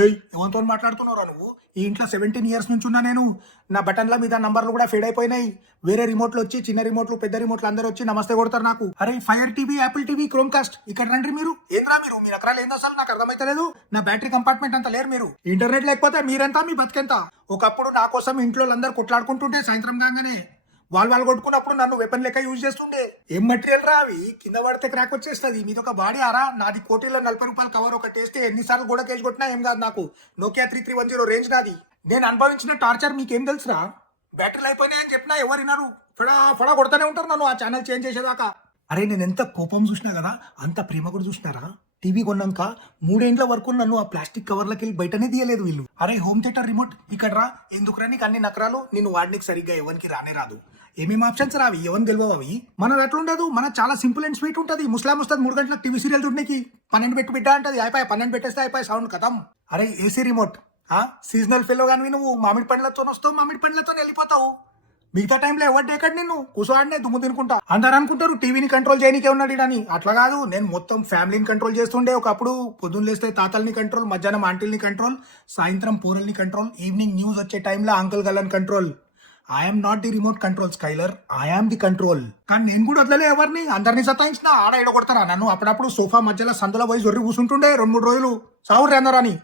ఏయ్ ఎవరితో మాట్లాడుతున్నావురా నువ్వు? ఈ ఇంట్లో 17 ఇయర్స్ నుంచి ఉన్నా నేను. నా బటన్ల మీద నంబర్లు కూడా ఫేడ్ అయిపోయినాయి. వేరే రిమోట్లు వచ్చి చిన్న రిమోట్లు పెద్ద రిమోట్లు అందరూ వచ్చి నమస్తే కొడతారు నాకు. అరే fire TV, Apple TV, chrome cost ఇక్కడ రండి మీరు. ఏంద్రా మీరు? మీ రకాలు ఏందో అసలు నాకు అర్థమైతలేదు. నా బ్యాటరీ కంపార్ట్మెంట్ అంతా లేరు మీరు. ఇంటర్నెట్ లేకపోతే మీరెంత, మీ బతికెంత? ఒకప్పుడు నా కోసం ఇంట్లో అందరూ కొట్లాడుకుంటుంటే సాయంత్రం కాగానే వాళ్ళు కొట్టుకున్నప్పుడు నన్ను వెపన్ లెక్క యూజ్ చేస్తుండే. ఏం మెటీరియల్ రా అవి? కింద పడితే క్రాక్ వచ్చేస్తుంది. మీది ఒక బాడీ ఆరా? నాది కోటిలో 40 రూపాయలు కవర్ ఒక టేస్ట్. ఎన్నిసార్లు కూడా కేసు కొట్టినా ఏం కాదు నాకు. నోకియా 3310 రేంజ్ నాది. నేను అనుభవించిన టార్చర్ మీకేం తెలుసురా? బ్యాటరీలు అయిపోయినాయని చెప్పినా ఎవరు వినరు. ఫడా ఫడా కొడతానే ఉంటారు నన్ను ఆ ఛానల్ చేంజ్ చేసేదాకా. అరే నేను ఎంత కోపం చూసినా కదా అంత ప్రేమ కూడా చూసినారా? టీవీ కొన్నాక 3 ఏండ్ల వరకు నన్ను ఆ ప్లాస్టిక్ కవర్లకి వెళ్ళి బయటనే తీయలేదు వీళ్ళు. అరే హోమ్ థియేటర్ రిమోట్ ఇక్కడ రా. ఎందుకురా నీకు అన్ని నకరాలు? నిన్ను వాడినికి సరిగ్గా ఎవరికి రానే రాదు. ఏమేమి ఆప్షన్స్ రావి? ఎవరిని గెలవవు అవి. మనది అట్లుండదు. మన చాలా సింపుల్ అండ్ స్వీట్ ఉంటుంది. ముస్లాం వస్తుంది 3 గంటలకు టీవీ సీరియల్ చూడడానికి. 12 పెట్టి బిడ్డ అంటది. అయిపోయి 12 పెట్టేస్తే అయిపోయి సౌండ్ కథం. అరే ఏసీ రిమోట్ సీజనల్ ఫెలో కానీ నువ్వు మామిడి పండ్లతో వస్తావు, మామిడి పండ్లతో వెళ్ళిపోతావు. మిగతా టైంలో ఎవరు డేకడ్ నిన్ను కూర్చోవాడినే దుమ్ము తినుకుంటా. అందరు అనుకుంటారు టీవీని కంట్రోల్ చేయనికే ఉన్నాడు అని. అట్లా కాదు, నేను మొత్తం ఫ్యామిలీని కంట్రోల్ చేస్తుండే. ఒకప్పుడు పొద్దున్న లేస్తే తాతల్ని కంట్రోల్, మధ్యాహ్నం ఆంటీల్ని కంట్రోల్, సాయంత్రం పోరల్ని కంట్రోల్, ఈవినింగ్ న్యూస్ వచ్చే టైంలో అంకుల్ గల్లని control. I'm not the remote control Skyler, I'm the control. కానీ నేను కూడా వదలలే ఎవరిని. అందరినీ సతాయించిన ఆడ ఎడగొడతారా నన్ను. అప్పుడప్పుడు సోఫా మధ్యలో సందులో పోయి జొర్రి కూర్చుంటుండే 2-3 రోజులు. సావురు అందరూ అని.